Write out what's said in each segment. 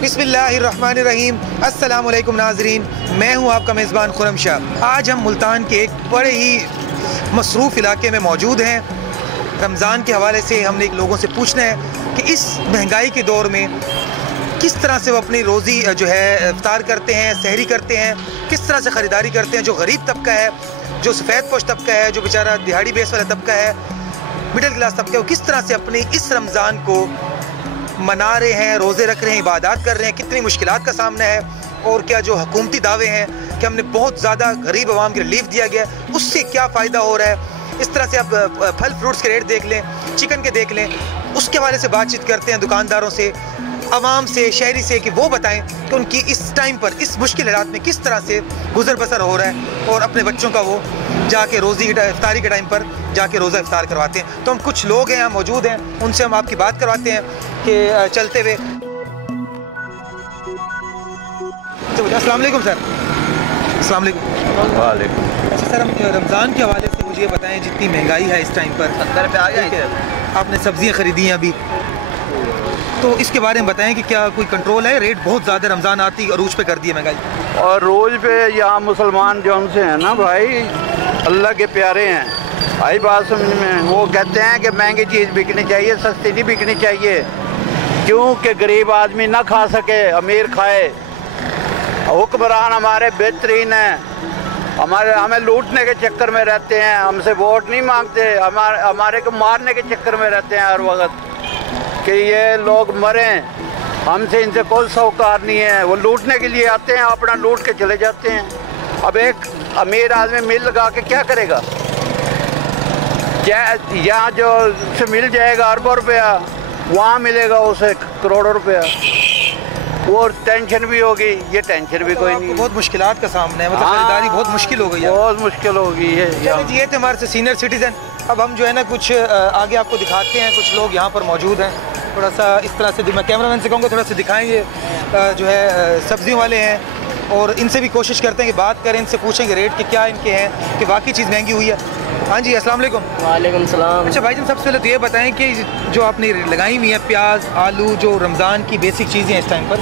बिस्मिल्लाहिर्रहमानिर्रहीम। अस्सलाम वालेकुम नाज़रीन, मैं हूं आपका मेज़बान खुरम शाह। आज हम मुल्तान के एक बड़े ही मसरूफ़ इलाके में मौजूद हैं। रमज़ान के हवाले से हमने लोगों से पूछना है कि इस महंगाई के दौर में किस तरह से वो अपनी रोज़ी जो है इफ्तार करते हैं, सहरी करते हैं, किस तरह से ख़रीदारी करते हैं। जो गरीब तबका है, जो सफ़ेद पोश तबका है, जो बेचारा दिहाड़ी बेस वाला तबका है, मिडिल क्लास तबका है, वो किस तरह से अपने इस रमज़ान को मना रहे हैं, रोज़े रख रहे हैं, इबादत कर रहे हैं, कितनी मुश्किलात का सामना है। और क्या जो हुकूमती दावे हैं कि हमने बहुत ज़्यादा गरीब आवाम के रिलीफ दिया गया, उससे क्या फ़ायदा हो रहा है। इस तरह से आप फल फ्रूट्स के रेट देख लें, चिकन के देख लें, उसके हवाले से बातचीत करते हैं दुकानदारों से, आवाम से, शहरी से, कि वो बताएं कि उनकी इस टाइम पर, इस मुश्किल हालात में किस तरह से गुजर बसर हो रहा है। और अपने बच्चों का वो जाके रोज़ी इफ्तारी के टाइम पर जाके रोज़ा इफ्तार करवाते हैं। तो हम कुछ लोग हैं यहाँ मौजूद हैं, उनसे हम आपकी बात करवाते हैं कि चलते हुए। अस्सलाम वालेकुम सर। अस्सलाम वालेकुम। वालेकुम। अच्छा सर, हम रमज़ान के हवाले से मुझे बताएं, जितनी महंगाई है इस टाइम पर, 70 रुपये आ गए, आपने सब्ज़ियाँ ख़रीदी हैं अभी, तो इसके बारे में बताएं कि क्या कोई कंट्रोल है। रेट बहुत ज़्यादा रमज़ान आती अरूज पे कर दी है महंगाई। और रोज़ पे यहाँ मुसलमान जो हमसे हैं ना भाई, अल्लाह के प्यारे हैं भाई, बात समझ में। वो कहते हैं कि महंगी चीज़ बिकनी चाहिए, सस्ती नहीं बिकनी चाहिए, क्योंकि गरीब आदमी ना खा सके, अमीर खाए। हुक्मरान हमारे बेहतरीन हैं, हमें लूटने के चक्कर में रहते हैं, हमसे वोट नहीं मांगते, हमारे को मारने के चक्कर में रहते हैं हर वक्त कि ये लोग मरें। हमसे इनसे कोई सौकार नहीं है, वो लूटने के लिए आते हैं, अपना लूट के चले जाते हैं। अब एक अमीर आदमी मिल लगा के क्या करेगा? यहाँ जो उसे मिल जाएगा अरबों रुपया, वहाँ मिलेगा उसे करोड़ों रुपया। वो टेंशन भी होगी, ये टेंशन भी कोई नहीं। बहुत मुश्किलात का सामना है, मतलब खरीदारी बहुत मुश्किल हो गई है। बहुत मुश्किल हो गई है। ये थे हमारे से सीनियर सिटीजन। अब हम जो है ना कुछ आगे आपको दिखाते हैं, कुछ लोग यहाँ पर मौजूद हैं। थोड़ा सा इस तरह से मैं कैमरामैन से कहूँगा थोड़ा सा दिखाएंगे। जो है सब्जियों वाले हैं और इनसे भी कोशिश करते हैं कि बात करें, इनसे पूछेंगे रेट कि क्या इनके हैं, कि वाकई चीज़ महंगी हुई है। हाँ जी, अस्सलाम वालेकुम। वालेकुम सलाम। अच्छा भाईजान, सबसे पहले तो ये बताएं कि जो आपने लगाई हुई है प्याज, आलू, जो रमज़ान की बेसिक चीज़ें हैं इस टाइम पर,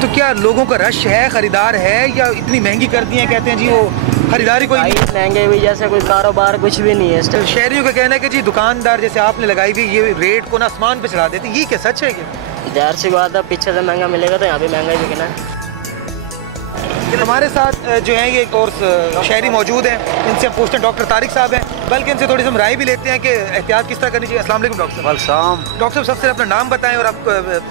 तो क्या लोगों का रश है, ख़रीदार है, या इतनी महंगी कर दी है? कहते हैं जी वो खरीदारी कोई महंगे भी, जैसे कोई कारोबार कुछ भी नहीं है। तो शहरियों का कहना है कि जी दुकानदार जैसे आपने लगाई हुई ये रेट को ना आसमान पे चढ़ा देते, ये क्या सच है क्या? ज़ाहिर सी बात है, पीछे से महंगा मिलेगा तो यहाँ भी महंगा ही बिकना है। हमारे साथ जो है ये एक और शहरी मौजूद हैं, इनसे हम पूछते हैं, डॉक्टर तारिक साहब हैं, बल्कि इनसे थोड़ी सी हम राय भी लेते हैं कि एहतियात किस तरह करनी चाहिए। अस्सलाम वालेकुम डॉक्टर साहब। डॉक्टर साहब, सबसे अपना नाम बताएं और आप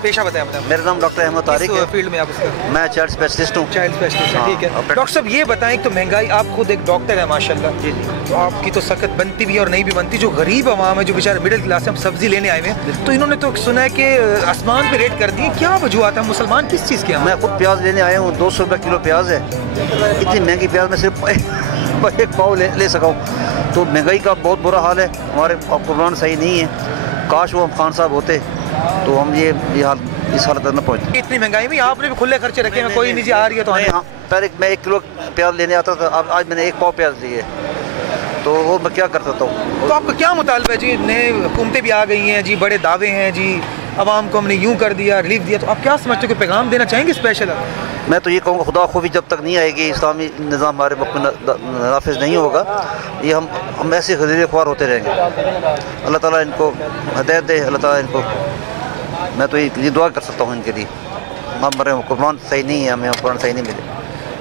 पेशा बताएं अपना। मेरा नाम डॉक्टर अहमद तारिक है। फील्ड में आप इसका? मैं चाइल्ड स्पेशलिस्ट हूँ। चाइल्ड स्पेशलिस्ट, ठीक है। डॉक्टर साहब ये बताएं, तो महंगाई, आप खुद एक डॉक्टर है माशाल्लाह जी, तो आपकी तो सख्त बनती भी है और नहीं भी बनती। जो गरीब आवाम है, जो बेचारे मिडिल क्लास है, हम सब्जी लेने आए हुए हैं, तो इन्होंने तो सुना है कि आसमान पे रेट कर दी। क्या वजूहत है? मुसलमान किस चीज़ के? मैं खुद प्याज लेने आया हूँ, 200 रुपये किलो प्याज है। इतनी महंगी प्याज मैं सिर्फ एक पाव ले सका हूँ। तो महंगाई का बहुत बुरा हाल है, हमारे हुक्मरान सही नहीं है। काश वो हम खान साहब होते तो हम ये हाल इस हालत तक न पहुँचते। इतनी महंगाई में आपने भी खुले खर्चे रखे हैं, कोई निजी आ रही है तो? हाँ, पहले मैं 1 किलो प्याज लेने आता था, अब आज मैंने 1 पाव प्याज लिए, तो वो मैं क्या कर सकता हूँ? तो आपका क्या मुतालबा है जी? नए हुकूमतें भी आ गई हैं जी, बड़े दावे हैं जी, आवाम को हमने यूँ कर दिया, रिलीफ दिया, तो आप क्या समझते हो कि पैगाम देना चाहेंगे स्पेशल? मैं तो ये कहूँगा, खुदा खूबी जब तक नहीं आएगी, इस्लामी निज़ाम हमारे मुल्क में नाफिज नहीं होगा, ये हम ऐसे गरीब ख्वार होते रहेंगे। अल्लाह ताला इनको हदायत दे, अल्लाह ताला इनको, मैं तो ये दुआ कर सकता हूँ इनके लिए। हमारे हुक्मरान सही नहीं है, हमें हुक्मरान सही नहीं मिले।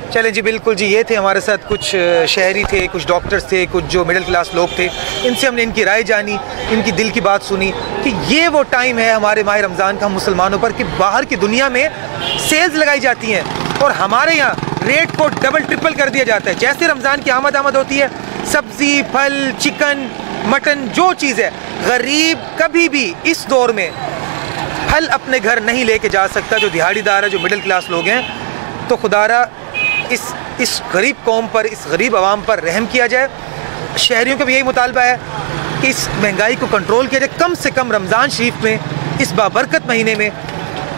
चलें जी, बिल्कुल जी, ये थे हमारे साथ कुछ शहरी थे, कुछ डॉक्टर्स थे, कुछ जो मिडिल क्लास लोग थे। इनसे हमने इनकी राय जानी, इनकी दिल की बात सुनी कि ये वो टाइम है हमारे माह रमज़ान का मुसलमानों पर कि बाहर की दुनिया में सेल्स लगाई जाती हैं और हमारे यहाँ रेट को डबल ट्रिपल कर दिया जाता है। जैसे रमज़ान की आमद होती है, सब्ज़ी, फल, चिकन, मटन, जो चीज़ है, गरीब कभी भी इस दौर में फल अपने घर नहीं लेके जा सकता, जो दिहाड़ीदार है, जो मिडिल क्लास लोग हैं। तो खुदारा इस गरीब कौम पर, इस गरीब आवाम पर रहम किया जाए। शहरियों का भी यही मुतालबा है कि इस महंगाई को कंट्रोल किया जाए, कम से कम रमज़ान शरीफ में, इस बाबरकत महीने में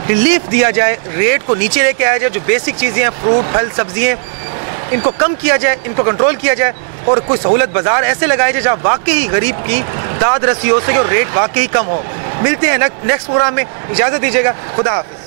रिलीफ दिया जाए, रेट को नीचे लेके आया जाए। जो बेसिक चीज़ें हैं, फ्रूट, फल, सब्जियाँ, इनको कम किया जाए, इनको कंट्रोल किया जाए और कोई सहूलत बाज़ार ऐसे लगाए जाए जहाँ वाकई गरीब की दाद रसी हो सके और रेट वाकई कम हो। मिलते हैं नेक्स्ट प्रोग्राम में, इजाज़त दीजिएगा, खुदा हाफ़िज़।